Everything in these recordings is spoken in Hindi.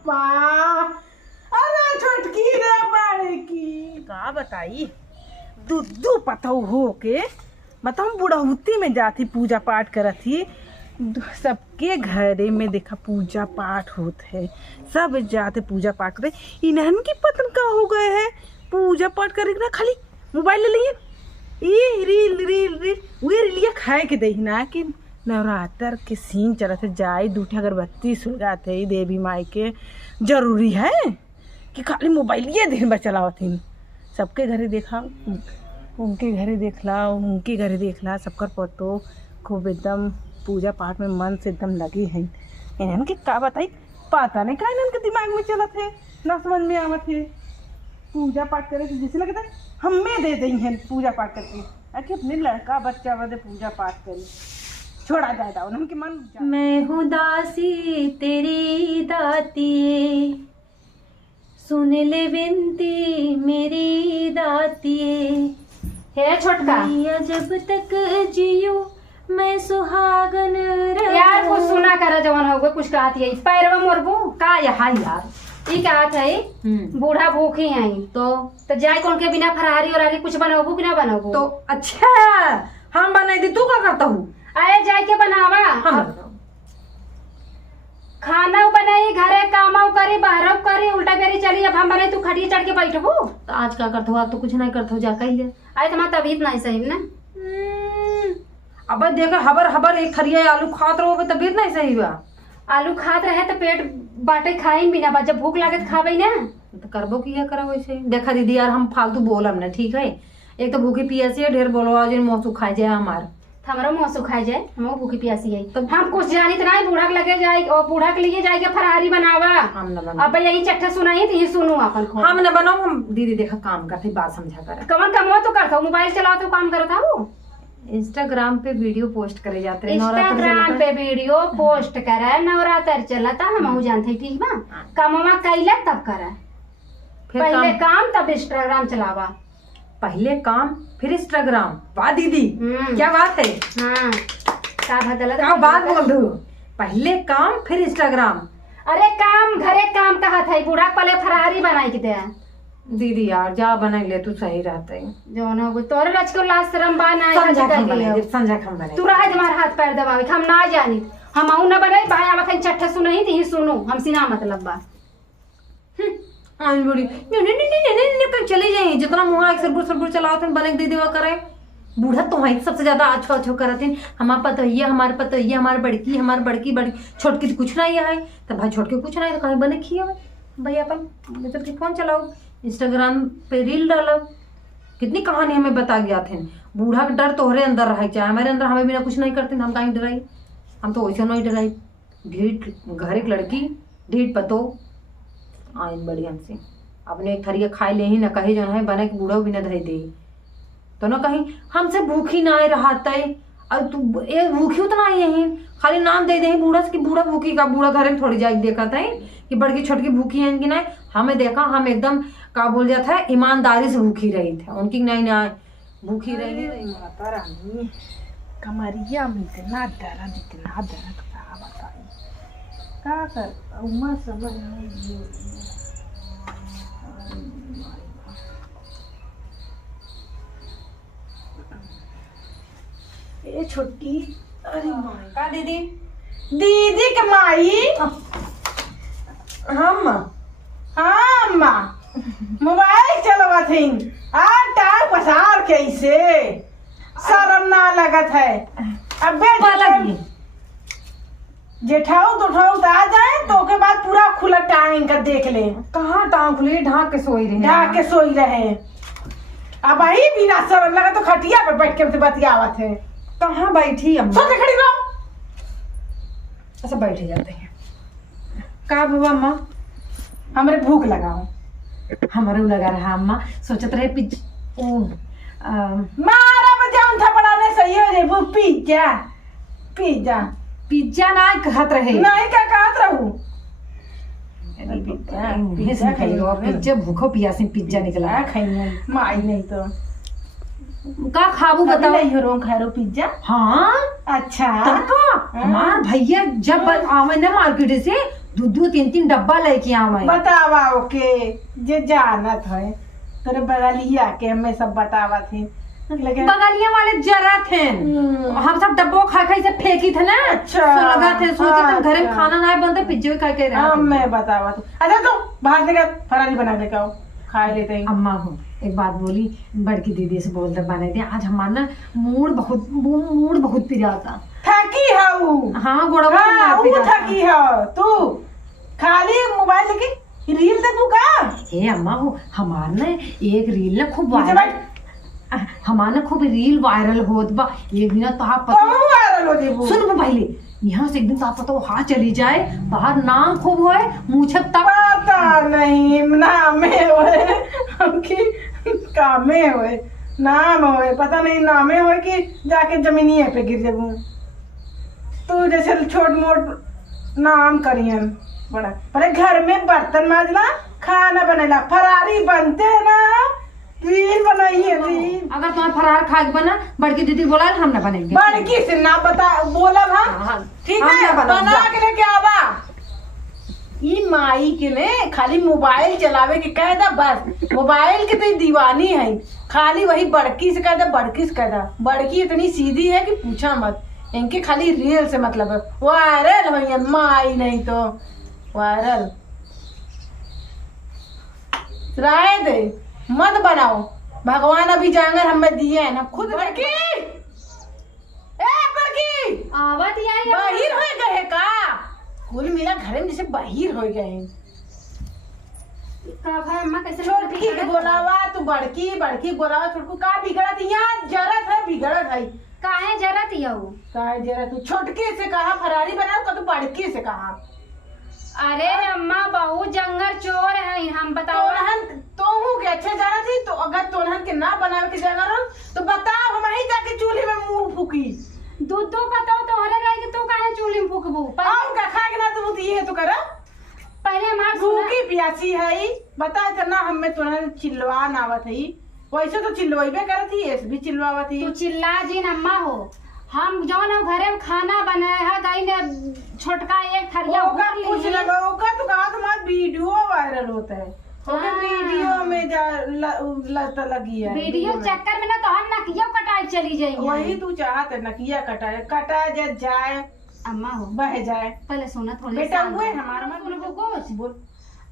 बापा, अरे छोटकी रे बाड़े की का बताई। दूधू पतऊ हो के बताऊँ बुढ़ौती में जाती पूजा पाठ करत थी। सबके घरे में देखा पूजा पाठ होत है, सब जाते पूजा पाठ करे। इन्हन की पतन का हो गए है पूजा पाठ करे ना, खाली मोबाइल ले लिए ये रील रील रील वे रीलिया खाए के दही ना कि नवरात्र के सीन चलत है, जाए दूठे अगरबत्ती सुलगाते देवी माई के जरूरी है कि खाली मोबाइल ये दिन भर चलावथिन। सबके घरे देखा, उनके घरे देखला, उनके घरे देखला, सबकर पतो खूब एकदम पूजा पाठ में मन से एकदम लगी है। इन्हन के का बताई, पता नहीं का इन्हन के दिमाग में चलत है, ना समझ में आवत है। पूजा पाठ करे तो जैसे लगता है हमें दे दी हैं पूजा पाठ करके, आखिर अपने लड़का बच्चा बदे पूजा पाठ करी, छोड़ा जाता उनके मन। मैं हूँ दासी तेरी दातिए, सुन ले विनती मेरी दातिए। हे छोटका, जब तक जियो मैं सुहागन रह। यार कुछ सुना कर जवान हो गए, कुछ कहती है पैरवा मोरबू का यहाँ यार ई कहत है बूढ़ा भूखी है तो जाए कौन के बिना फरारी और आगे कुछ बनाबू कि ना बनाबू। तो अच्छा हम बनाई दी, तू क्या करता हूँ? आए जाए के बनावा खाना बनाई, घरे कामा करी, बाहर करी, उल्टा फेरी चली। अब हम बनाई तू खटिया चढ़ के बैठबू। तो आज क्या करता हूँ? आज तो कुछ नहीं करता हूँ, जा कहिए। आए तुम्हारा तबीयत नहीं सही ना। अब देखा हबर हबर एक खरिया आलू खात रहो, तबीयत नहीं सही हुआ। आलू खात रहे तो पेट बाटे खाई भी ना, जब भूख लागे तो खावे ना। तो करबो किया करा वैसे। देखा दीदी यार हम फालतू बोलम ना, ठीक है? एक तो भूखी पियासी है, ढेर बोलो जिन मुँह सुखाई जाए हमार। हमारा मुँह सुखाई जाए, हम भूखी प्यासी है तो हम कुछ जानी तो नहीं। बूढ़ा के लगे जाए और बूढ़ा के लिए जाएगा फरारी बनावा। हम न बनाओ, अब यही चट्टा सुनाई तो ये सुनू अपन को। हम न बनाओ। हम दीदी देखा काम करते, बात समझा कर। कमन कमवा तो करता हूँ, मोबाइल चलाओ तो काम करता हूँ। इंस्टाग्राम पे वीडियो पोस्ट करे जाते हैं, इंस्टाग्राम पे वीडियो पोस्ट करे, नवरात्र चलता हम जानते ठीक बा। कमवा कैला तब करे, पहले काम तब इंस्टाग्राम चलावा। पहले काम फिर इंस्टाग्राम। वाह दीदी क्या बात है। हाँ क्या बदला क्या बात बोल दो, पहले काम फिर इंस्टाग्राम। अरे काम घरे काम कहा था, बूढ़ा पहले फरारी बनाई के दे। दीदी यार जा बना ले, तू सही रहता है जो ना हो तोरे रच को लास्ट शर्म बा ना। समझा हम बने तू रह हमार हाथ पैर दबावे, हम ना जानी, हम आऊ ना बनाई भाई आवत चट्ठा सुनही तो ही सुनो, हम सीना मतलब बा। बड़ी नहीं चले जाए, जितना मुँह एक सरबुर चलाओ बने दीदी वो करे। बूढ़ा तो है सबसे ज्यादा अच्छो अच्छो करते हैं। हमारे पतोहिया हमारे पतोहिया हमारे बड़की बड़ी छोटकी तो कुछ नहीं है। तो भाई छोटके कुछ नहीं तो कहीं बने खिया भाई अपन फोन चलाओ, इंस्टाग्राम पे रील डालो। कितनी कहानी हमें बता गया थे। बूढ़ा का डर तोहरे अंदर रहे, चाहे हमारे अंदर हमें बिना कुछ नहीं करते हम कहीं डराई। हम तो वैसे नहीं डराई। ढीठ घर एक लड़की ढीठ पतो आइन बढ़िया से अपने एक थरिया खाए ले ही न कही जो है बने कि बूढ़ा भी न धरे दे तो न कहीं हमसे भूखी ना रहा तय। और तू ये भूखी उतना यही खाली नाम दे दे बूढ़ा से कि बूढ़ा भूखी का, बूढ़ा घरे में थोड़ी जाए देखा था कि बड़की छोटकी भूखी है कि नहीं। हमें देखा हम एकदम का बोल जाता है ईमानदारी से भूखी रही थे, उनकी नहीं ना भूखी रही। माता रानी कमरिया में इतना दर्द का बताई का कर उमा समझ नहीं। ए छोटी, अरे माई का दीदी दीदी के माई हम हाँ माँ मोबाइल चलवा थी टाइम पसार कैसे शर्म ना लगत है। अब जेठाऊ दुठाऊ आ जाए तो के बाद पूरा खुला टांग कर देख ले। कहाँ टांग खुली, ढाक के सोई रहे, ढाक के सोई रहे। अब ही बिना शर्म लगा तो खटिया पे बैठ के बतियावत है। कहाँ बैठी हम सोच खड़ी रहो। अच्छा बैठ जाते हैं। का बाबा अम्मा हमरे भूख लगाओ, हमारे लगा रहा अम्मा सोचत रहे मारा बजाऊं था बनाने सही हो जाए। वो पिज्जा ना कहत रहे नहीं क्या कहत रहूं। पिज्जा भूखो पियासी पिज्जा निकला खाइए माई नहीं तो का खाबू बताओ। नहीं हो खैरो पिज्जा। हाँ अच्छा हमार भैया जब आवे ना मार्केट से दो 3 डब्बा लेके आवे। बतावा ओके जे जानत है तेरे बगलिया के हमें सब बतावा थे लेकिन बगलिया वाले जरा थे, हम सब डब्बो खा खा से फेंकी थे ना। अच्छा। सो लगा थे सोचे तुम घरे में अच्छा। खाना ना बनते पिज्जे खा के रहा। मैं बतावा तू। अच्छा तो बाहर से फरारी बना लेके आओ खा लेते हैं। अम्मा हो एक बात बोली, बड़की दीदी से बोलते बने थे आज हमारा ना मूड बहुत पिरा था। थकी है वो। हाँ गोड़ा हाँ वो थकी है तू खाली मोबाइल लेके रील तक तू का। हे अम्मा हो हमार ना एक रील ना खूब नीचे वायरल, हमार ना खूब रील वायरल होत बा। एक दिन तो आप कौन वायरल हो देबू। सुन मोबाइले यहाँ से एक दिन तो आप पता वहाँ चली जाए बाहर नाम खूब होए मुझे तक पता नहीं नामे होए हमकी कामे होए नाम होए पता नहीं नामे होए कि जाके जमीनिए पे गिर जाबू। तू जैसे छोट मोट नाम करियन बड़ा पहले घर में बर्तन मांजना खाना बनेला फरारी बनते ना रील बनाइए रील। अगर तुम्हारा फरार खा के बना बड़की दीदी बोला हम ना बनेंगे। बड़की से ना बता बोला हाँ, ठीक हम है ना बनाएंगे। बना के लेके आवा। ई माई के ने खाली मोबाइल चलावे के कह दा बस मोबाइल के तो दीवानी है खाली वही बड़की से कह दा बड़की से कह दा। बड़की इतनी सीधी है कि पूछा मत इनके खाली रील से मतलब है वायरल भैया माई नहीं तो वायरल राय दे मत बनाओ भगवान अभी जांगर हमें दिए है ना खुद बड़की ए बड़की आवत यार बाहिर हो गए का कुल मिला घर में जैसे बाहिर हो गए। का भाई अम्मा कैसे छोटकी के बोलावा तू बड़की बड़की बोलावा छोटकू का बिगड़त यहाँ जरत है बिगड़त है काहे जरत यऊ। काहे जरा तू छोटकी से कहा फरारी बनाओ का तू बड़की से कहा। अरे अम्मा बहुत जंगल चोर है हम बताओ। तोहन तोहू के अच्छे जाना थी तो अगर तोहन के ना बनावे के जाना रहो तो बताओ हम ही जाके चूल्हे में मुंह फूकी। दूध बताओ तोहरे रह के तू काहे चूल्ही में फूकबू। हम का खा के ना तू ये है तो करा पहले हमार सुना भूखी प्यासी है बता इतना हमें तोहन चिल्लवा नावत है वैसे तो चिल्लवाइबे करत ही ऐसे भी चिल्लावत ही। तू चिल्ला जी अम्मा हो हम जौन घरे में खाना बनाए है गई ने छोटका एक थरिया ओकर भर कुछ ली। लगा ओकर तो कहा तुम्हारा वीडियो वायरल होता है ओकर हाँ। वीडियो में जा लत लगी है वीडियो चक्कर में ना तो हम नकिया कटाई चली जाएंगे। वही तू चाहत है नकिया कटाए कटा जाए अम्मा हो बह जाए। पहले सुना थोड़ी बेटा हुए हमारा मत बोल कुछ बोल।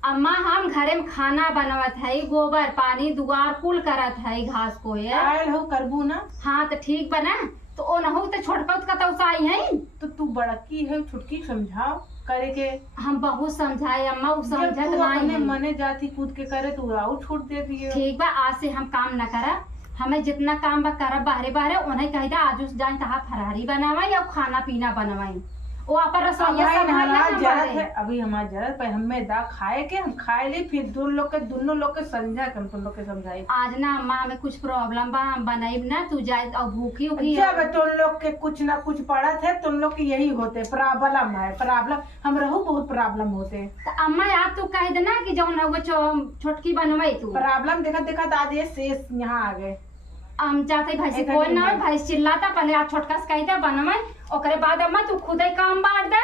अम्मा हम घरे में खाना बनवत है गोबर पानी दुआर कुल करत है घास को ये आयल हो करबू ना हाँ तो ठीक बना तो ओ नहु तो छोटका का तो आई है तो तू बड़की है छुटकी समझाओ करे के हम बहुत समझाए अम्मा वो जब समझत तू नहीं अपने है। मने जाती कूद के करे तू राउ छूट देती है। ठीक बा आज से हम काम न करा हमें जितना काम बा करब बाहरे बाहरे उन्हें कही दा आज उस जाए तहा फरारी बनावाई या खाना पीना बनवाई वो अपन रसोईया सब जरूरत है अभी हमारी जरूरत पर हमें दा खाए के हम खाए ले फिर दोनों लोग के समझा के हम तुम लोग के समझाए। आज ना अम्मा हमें कुछ प्रॉब्लम बा हम बनाई ना तू जाए और भूखी उखी जब तुम लोग के कुछ ना कुछ पड़ा थे तुम लोग के यही होते प्रॉब्लम है प्रॉब्लम हम रहू बहुत प्रॉब्लम होते। तो अम्मा यार तू कह देना कि जौन हुआ छोटकी बनवाई तू प्रॉब्लम देखा देखा आज ये शेष यहाँ आ गए। हम चाहते भाई से कोई ना भाई चिल्लाता पहले आज छोटका से कहता बनवाई ओकरे बाद अम्मा तू खुद ही काम बांट दे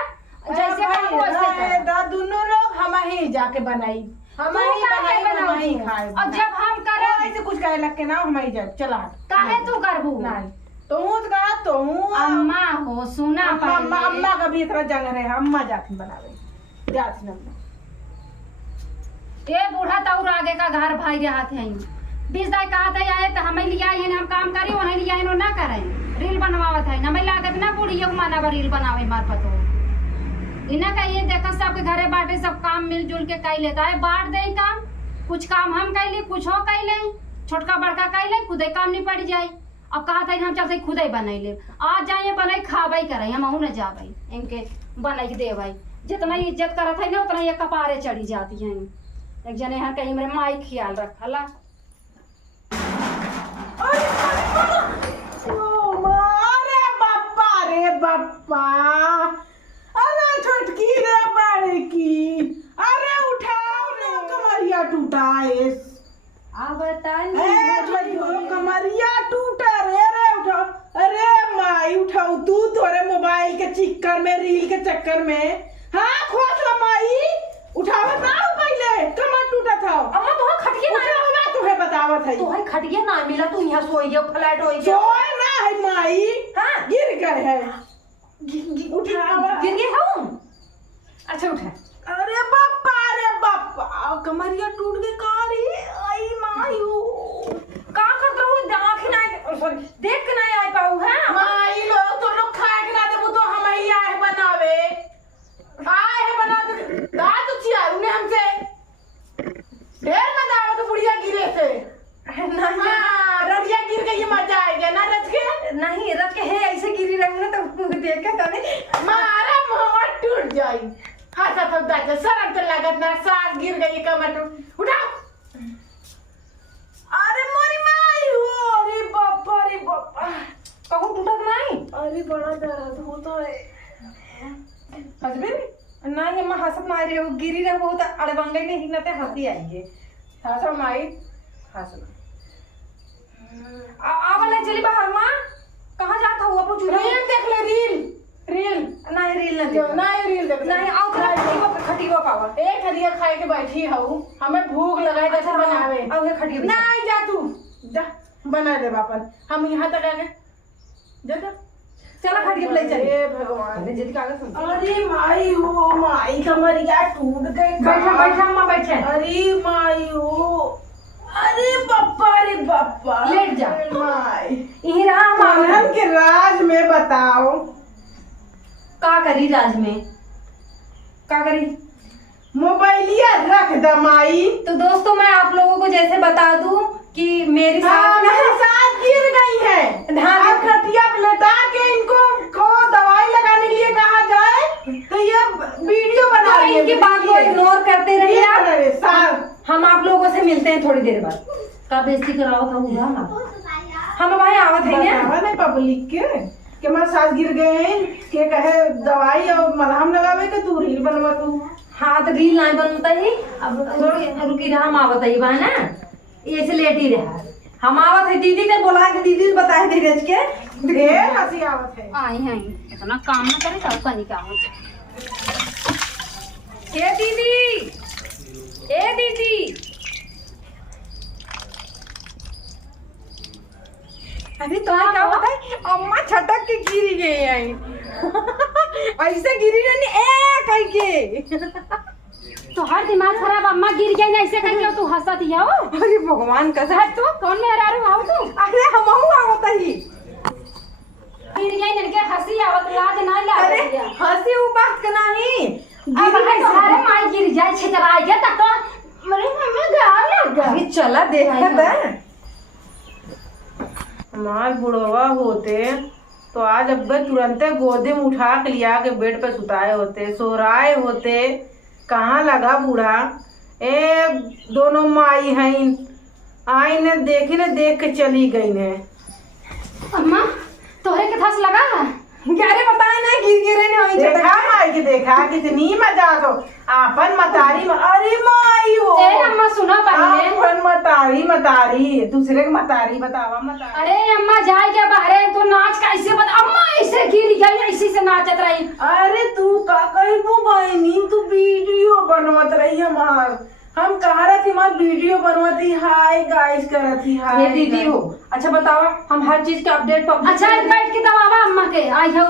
जैसे कहबो वैसे कर। दोनों लोग हम ही जाके बनाई हम ही बनाई हम ही खाए और जब हम करे ऐसे कुछ कहे लग के ना हम ही जाए चला काहे तू करबू नहीं तो कहा तो अम्मा हो सुना अम्मा पहले अम्मा का भी इतना जंग है अम्मा जाती बनावे जाती ना ए बूढ़ा तौर आगे का घर भाई रहा थे 20 दाई कहा था आए तो हमें लिया है हम काम करी उन्हें लिया है ना करें रील बनवावत है हमें लागत ना बुढ़ी माना रील बनावे मार पतो इना का ये देखा सबके घरे बाटे सब काम मिलजुल के कई लेता है बांट दे काम कुछ काम हम कैली कुछ हो कैले छोटका बड़का कैले खुदे काम नहीं पड़ जाए। अब कहा था हम चलते खुदे बनाई ले आज जाए बनाई खावे करे हम न जावे इनके बनाई के देवे जितना इज्जत करत है ना उतना ये कपारे चढ़ी जाती है। एक जने यहाँ कहीं मेरे माई ख्याल रखला बप्पा अरे छोटकी रे बड़की अरे उठाओ रे कमरिया टूटा है कमरिया टूटा रे उठाओ अरे माई उठाओ तू थोड़े मोबाइल के चक्कर में रील के चक्कर में हाँ खोस लो माई आवत है। तो है खटिया ना मिला तू यहाँ सोई गयो फ्लैट होई गयो सोए ना है माई, हां गिर गए है। उठा गिर गए हूं। अच्छा उठा। अरे बापा कमरिया टूट गई कारी। आई माई हो का कर रहो आंख ना सॉरी देख के नहीं आ पाऊ है माई लोग तो लोग खाए के ना देबो तो हम ही आए बनावे, आए है बना दे का तो चियारू ने हमसे ढेर मजा आवे तो बुढ़िया गिरे से। नहीं रजिया गिर गई मजा आएगा ना रज के। नहीं रख के है ऐसे गिरी रहूं ना तो देख के तने मारा मुंह टूट जाई। हाँ सब दादा शर्म तो लागत ना, सास गिर गई कमर टूट। उठाओ। अरे मोरी माई हो। अरे बापा कहूं टूटा तो नहीं। अरे बड़ा दर्द होता है। हंसबे नहीं अम्मा हंसत ना रहे हो गिरी रहे हो तो अड़बंगे नहीं हिलते हंसी आई है। हंसो माई हंसो। आवा ले चली बाहर मां कहां जाता हुआ पूछ रील देख ले रील नहीं रील ना देख नहीं रील देख नहीं आओ खटीवा पावा एक हरिया खाए के बैठी हूँ, हमें भूख लगाए कैसे बनावे। अब है खटीवा नहीं जा तू जा बना दे बापन, हम यहाँ तक आ गए। जा जा चला खटीवा ले चल। हे भगवान अरे जल्दी कागज सुन। अरे माई हो माई कमरिया टूट गई। बैठा अम्मा बैठे। अरे माई हो। अरे बापा लेट जा माई। यही रहा हमारा कलहन के राज में बताओ का करी राज में का करी मोबाइलिया रख दमाई। तो दोस्तों मैं आप लोगों को जैसे बता दूं कि मेरी मेरी सास गिर गई है। हाँ, अब खटिया पे लेटा के इनको को दवाई लगाने के लिए कहा जाए तो ये वीडियो बना रही है। इनकी बात को इग्नोर करते रहिए आप। अरे सास हम आप लोगों से मिलते हैं थोड़ी देर बाद। का बेइज्जती कराओ था उधर ना हम भाई आवत है बतावा नहीं पब्लिक के हमारे सास गिर गए हैं के कहे दवाई और मलहम लगावे के तू रील बनवा तू। हाँ तो रील नहीं बनता ही अब रुकी रहा हम आवत है ना ऐसे लेट ही रहा हम आवत है दीदी के बोला के दीदी बताए धीरज के ढेर हंसी आवत है। आई हैं इतना काम ना करे तब कनी का हो जाए। ए दीदी अरे तो क्या होता है अम्मा छटक के गिरी गई आई ऐसे गिरी नहीं ए कह के तो हर दिमाग खराब, अम्मा गिर गई ना ऐसे करके तू हंसत ही हो। अरे भगवान कसम है तू कौन मेहरारू हो तू? अरे हम आवत ही गिर गई इनके हंसी आवत लाज ना अरे लागे। हंसी वो बात का नहीं अब है तो हरे माई गिर जाए छितरा गया तक तो मेरे मम्मी गाल लग गया। अरे चला देखा था हमार बुढ़वा होते तो आज अब्बे तुरंते गोदी में उठा के लिया के बेड पे सुताए होते, सोहराए होते। कहाँ लगा बूढ़ा। ए दोनों माई हैं आई ने देखी ने देख के चली गई ने। अम्मा तोहरे के थस लगा है क्या रे बताए ना गिर रहे नहीं देखा माई के देखा कितनी मजा तो आपन मतारी अरे माई हो। ए अम्मा सुनो पहले। आपन मतारी दूसरे के मतारी बतावा मतारी। अरे अम्मा जाए क्या बाहर तो नाच कैसे बता। अम्मा ऐसे गिर गई ऐसे से नाचत रही। अरे तू का कही तू बहनी तू वीडियो बनवत रही हमार। हम कहा रही हमार वीडियो बनवती हाय गाइस करती हाय। ये दीदी हो अच्छा बताओ हम हर चीज के अपडेट अच्छा बैठ के दबावा अम्मा के आई हो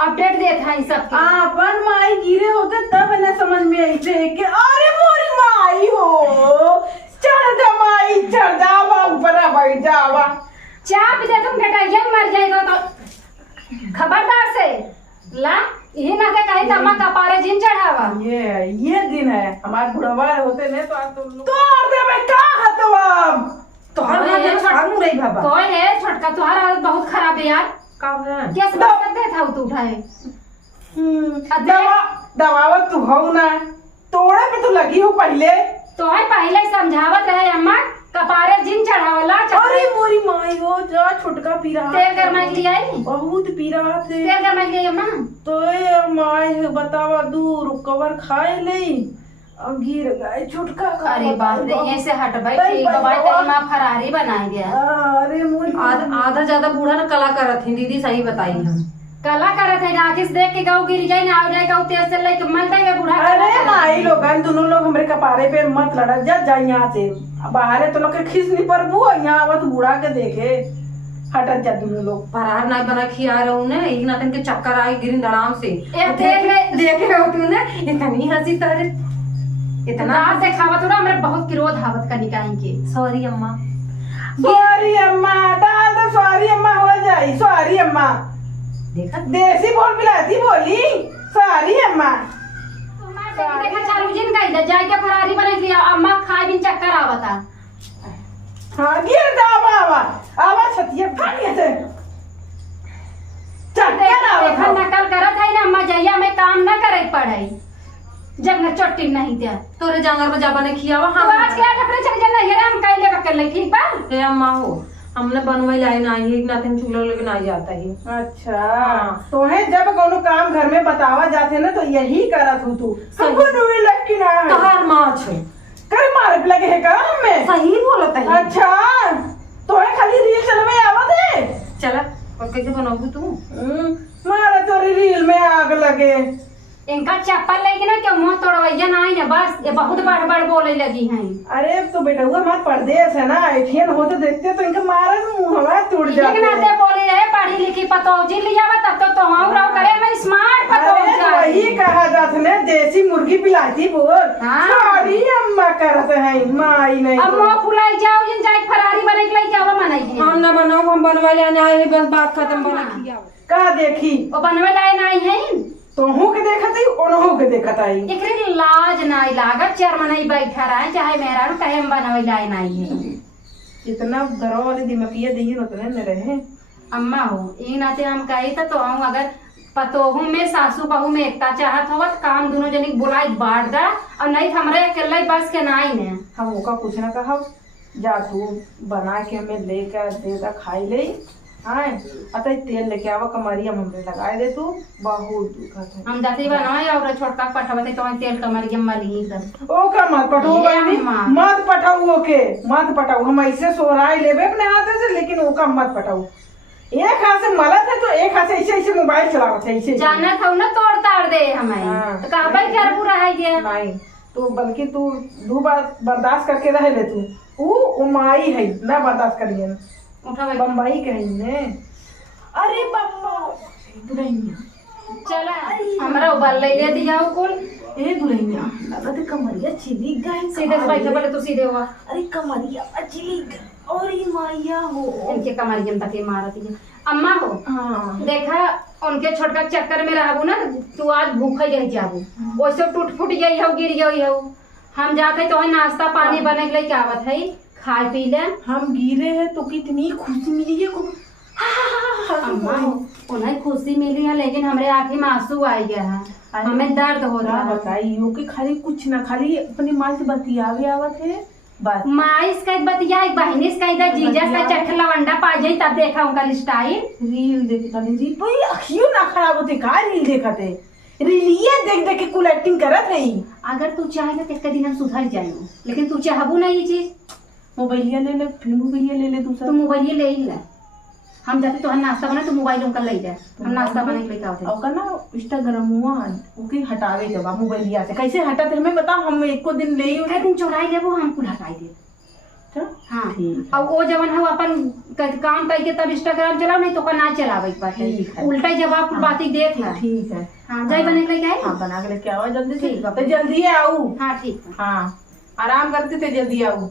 अपडेट देत है सब के। अपन माई गिरे होते तब ना समझ में आई थे कि अरे मोरी माई हो। चढ़ जा माई चढ़ जावा ऊपर बैठ जावा। चाय पी दे तुम बेटा ये मर जाएगा तो खबरदार से ला ये ना के कहीं तम्मा का पारे जिन चढ़ावा। ये दिन है हमारे बुढ़वा होते ने तो आज तुम तोड़ दे मैं का हतवाम तो हर बार जब सामू रही बाबा कोई है छोटका तुम्हारा हालत बहुत खराब है यार। कब है कैसे बात करते था तू उठाए। दवावत तू हो ना तोड़े पे तो लगी हो पहले तो है पहले समझावत रहे अम्मा कपारे जिन चढ़ावला। अरे मोरी माई हो जा छुटका पी रहा तेल गरमा के लिए आई बहुत पी रहा थे। तेल गरमा के लिए अम्मा तो ये माई बतावा दूर कवर खाए ले अब गिर गए छुटका का। अरे बाप रे ऐसे हट भाई ठीक है भाई तेरी माँ फरारी बनाई गया। अरे मोरी आधा ज्यादा बूढ़ा ना कला करत थी दीदी सही बताई हम कला करत है आखिर देख के गाँव गिर जाए ना आ जाए गाँव तेज से लेके मल देंगे बूढ़ा। अरे माई भाई लोगन दोनों लोग हमरे कपारे पे मत लड़ा जा यहाँ से। बाहर है तो लोग के खींच नहीं पर वो यहाँ आवत बूढ़ा के देखे हटत जा दोनों लोग। फरार ना बना खिया रहा ने एक नातन के चक्कर आए गिरी दड़ाम से देखे हो तूने इतनी हंसी तोरे इतना से खावत हो हमरे बहुत क्रोध हावत का निकाई के। सॉरी अम्मा सॉरी अम्मा डाल दो सॉरी अम्मा हो जाई सॉरी अम्मा देखा देसी बोल मिलाती बोली सॉरी अम्मा। देखा चालू जिन का इधर जाके फरारी बने लिया अम्मा खाए बिन चक्कर आवता। हाँ गिर जा आवा आवा छतिया खाने से चक्कर आवा। देखा नकल करत है ना अम्मा जइया में काम ना करे पड़े जब न चट्टी नहीं दे तोरे जंगल में जाबा ने खियावा तो आज क्या कपड़े चल जाना ये हम कैले बकल ले ठीक बा। ए अम्मा हो हमने बनवाई लाई ना एक नातन चूल्हा लेके ना जाता है। अच्छा तो है जब कोनो काम घर में बतावा जाते ना तो यही करत हूँ तू हमको नुई लग की ना तहार माँ छे कर मार लगे है का हमें सही बोलत है। अच्छा तो है खाली रील चलवे आवत है। चला और कैसे बनाओगी तू मारा तो रील में आग लगे। इनका चप्पल लेके ना क्या मुंह तोड़वैया ना आई ना बस ये बहुत बड़ बड़ बोले लगी हैं। अरे तो बेटा हुआ हमारे परदेश है ना एथियन होते देखते तो इनका मारा मुंह हवा टूट जाते नाते बोले रहे पढ़ी लिखी पतौजी लिया तब तो हम रहो करे मैं स्मार्ट पतौजी वही कहा जाता ने देसी मुर्गी पिलाती बोल। सॉरी अम्मा करत है माई नहीं अब मुंह फुलाई जाओ जिन जाए फरारी बने के लिए जाओ मनाई हम ना बनाओ हम बनवाई लाने आए बस बात खत्म बना खियाओ का देखी वो बनवे लाए ना आई है तो हूँ के देखत है ओनहु के देखत आई एकरे लाज नाई लागत चरमनई बैठा रहे चाहे मेरा कहे हम बनवे लाए ना आई है। इतना गरो वाली दिमकिया दी उतने न रहे अम्मा हो ये नाते हम कही तो हम अगर पतोहू में सासू बहू में एकता चाहत हो काम दोनों जनी बुलाई बांट दा और नहीं हमरे अकेला बस के नाई ने हम ओका कुछ ना कहा जा तू बना के हमें लेकर दे दा खाई ले। हाँ अतः तेल लेके आवा कमरिया हमरे लगाए दे तू बहुत दुखत है। हम जाते बनाए और छोटका पठावते तो तेल कमरिया मली कर ओ का मत पठाओ बहनी मत पठाओ ओके मत पठाओ हम ऐसे सोराई लेबे अपने हाथ से लेकिन ओका मत पठाओ। एक हाथ से मलत है तो एक हाथ से ऐसे ऐसे मोबाइल चलावत है ऐसे जाना था ना तोड़ ताड़ दे हमें तो कहा भाई घर पूरा है ये नहीं तो बल्कि तू दो बार बर्दाश्त करके रह ले तू वो उमाई है ना बर्दाश्त करिए उठा बम्बई कहीं ने अरे बम्बा दुल्हनिया चला हमरा उबाल ले दिया कुल ए दुल्हनिया लगत कमरिया छिली गई सीधे से बैठे बोले तू सीधे हुआ अरे कमरिया छिली गई और ये माया हो इनके कमरिया तक मारती है अम्मा हो। हाँ देखा उनके छोटका चक्कर में रहबू ना तू आज भूखा ही रह जाबू वैसे टूट फूट गई हो गिर गई हो हम जाते तो नाश्ता पानी बने के लिए क्या बात है खाए पी ले हम गिरे हैं तो कितनी खुशी मिली है अम्मा उन्हें खुशी मिली है लेकिन हमारे आंखें में आंसू आ गया है हमें दर्द हो रहा है। बताइयो कि खाली कुछ ना खाली अपनी माँ से बतियावे आवत है बस माँ इसका बतिया एक बहनी इसका इधर जीजा का चट्ट लवंडा पा जाई तब देखा उनका स्टाइल रील देखता रील भाई अखियों ना खराब होते का रील देखते रीलिए देख देख के कुल एक्टिंग करत है। अगर तू चाहे ना किसका दिन हम सुधर जाएंगे लेकिन तू चाहबू ना ये चीज मोबाइलिया ले ले फिर मोबाइलिया ले ले दूसरा तू मोबाइल ले ही ले हम जाते तो हम नाश्ता बना तो मोबाइल उनका ले जाए हम नाश्ता बना के लेके आते और ना इंस्टाग्राम हुआ ओके हटावे जब मोबाइलिया से कैसे हटाते हमें बताओ हम एक को दिन ले ही कई दिन चुराई ले वो हमको हटाई दे। हाँ अब वो जवन है अपन काम करके तब इंस्टाग्राम चलाओ नहीं तो ना चलावे बाटे उल्टा जवाब बातें देत है। ठीक है हाँ जाई बने के लेके आए हाँ बना के लेके आओ जल्दी से ठीक है। तो जल्दी आओ हाँ ठीक है हाँ आराम करते थे जल्दी आओ।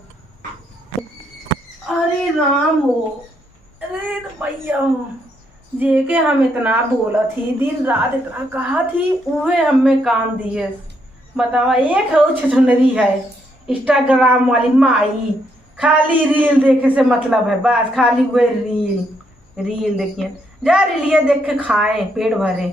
अरे राम हो अरे भैया हो जे के हम इतना बोला थी दिन रात इतना कहा थी उहे हमें काम दिए बतावा एक है छछनरी है इंस्टाग्राम वाली माई खाली रील देखे से मतलब है बस खाली वही रील देखिए जा रीलिए देख के खाए पेट भरे।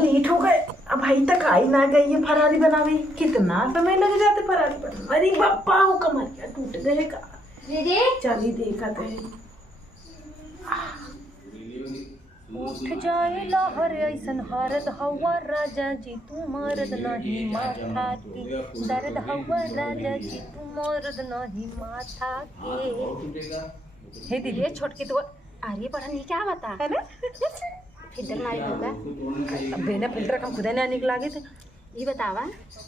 लेट हो गए अब भाई तक आई ना गई ये फरारी बनावे कितना समय लग जाते फरारी बनावे। अरे बापा हो कमरिया टूट गए का दीदी चली देखत है उठ जाए लहर ऐसन हरद हवा राजा जी तू मरद नहीं माथा के दर्द हवा राजा जी तू मरद नहीं माथा के। हे दीदी ये छोटकी तो अरे बड़ा नहीं क्या बता है ना फिल्टर नहीं होगा अब बिना फिल्टर का खुदा नहीं निकला थे ये बतावा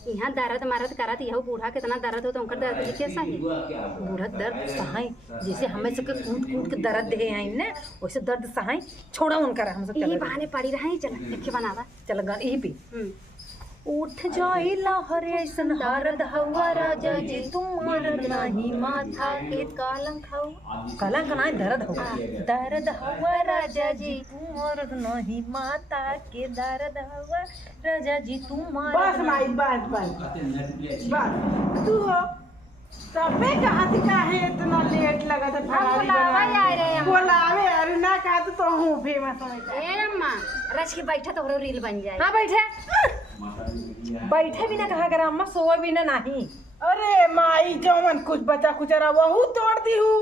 यहाँ दर्द मरद करत यह बूढ़ा कितना दर्द हो तो उनका दर्द भी कैसा है? बूढ़ा दर्द सहाय जैसे हमें से कूद कूद के दर्द दे आई ना वैसे दर्द सहाय छोड़ा उनका हम सब यही बहाने पड़ी रहे चल देखे बनावा। चल गा यही पे उठ जाई लहर ऐसन हरद हवा राजा जी तुम्हार नहीं माथा के कलंक हवा कलंक नहीं दर्द हवा दर्द हवा राजा जी तुम्हार नहीं माथा के दर्द हवा राजा जी तुम्हार बस माई बस तू हो तबे कहा थी काहे इतना लेट लगा था फरारी बोलावे अरे ना कहा तो हूँ फेमस हो। ए अम्मा रच के बैठा तो रील बन जाए। हाँ बैठे बैठे भी ना कहा कर अम्मा सोए भी ना नहीं। अरे माई जवन कुछ बचा कुचरा वहू तोड़ दी हूँ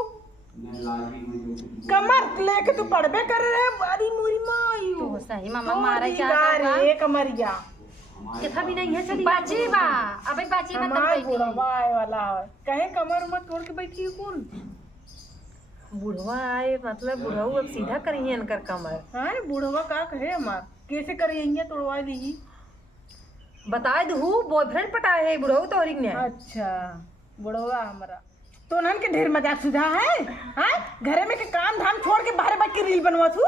कमर लेके तू पड़बे कर रहे बड़ी मुरी माई तो सही मामा मारा चाहता रे कमरिया किथा भी नहीं है चली बाची बा अबे बाची मत हमार बैठी बुढ़वा वाला कहे कमर उमर तोड़ के बैठी है कौन बुढ़वा आए मतलब बुढ़ऊ अब सीधा करिए इनकर कमर। हाँ बुढ़वा का कहे हमार कैसे करिए तोड़वा ली बताए दू बॉयफ्रेंड पटाए है बुढ़ऊ तो ने। अच्छा बुढ़वा हमारा तो नन के ढेर मजाक सुझा है हाँ घरे में के काम धाम छोड़ के बाहर बैठ के रील बनवा तू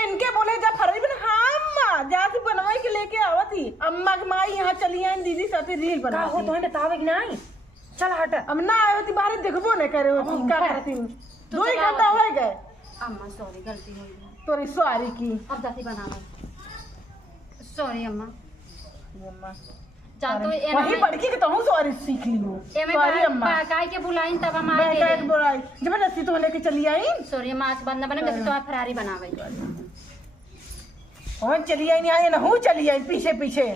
इनके बोले जब फरवरी बना हाँ अम्मा जहाँ से बनवाई के लेके आवा थी अम्मा की माई यहाँ चली आई दीदी साथ रील बना हो तो बतावे कि नहीं चल हट अब ना आयो थी बाहर देखबो नहीं करे होती क्या करती 2 ही घंटा हो गए। अम्मा सॉरी गलती हो गई तोरी सॉरी की अब जाती बनावा सॉरी अम्मा अम्मा जा तो वही बड़की के तो हूँ सॉरी सीख ली हूँ सॉरी अम्मा काय के बुलाइन तब हम मैं आए कह के बुलाई जबरदस्ती तो लेके चली आई सॉरी अम्मा आज बंदा बने मैं तो फरारी बनावे और चली आई नहीं आई ना हूँ चली आई पीछे पीछे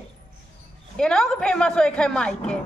ये ना हो कि फेमस हो एक है माई के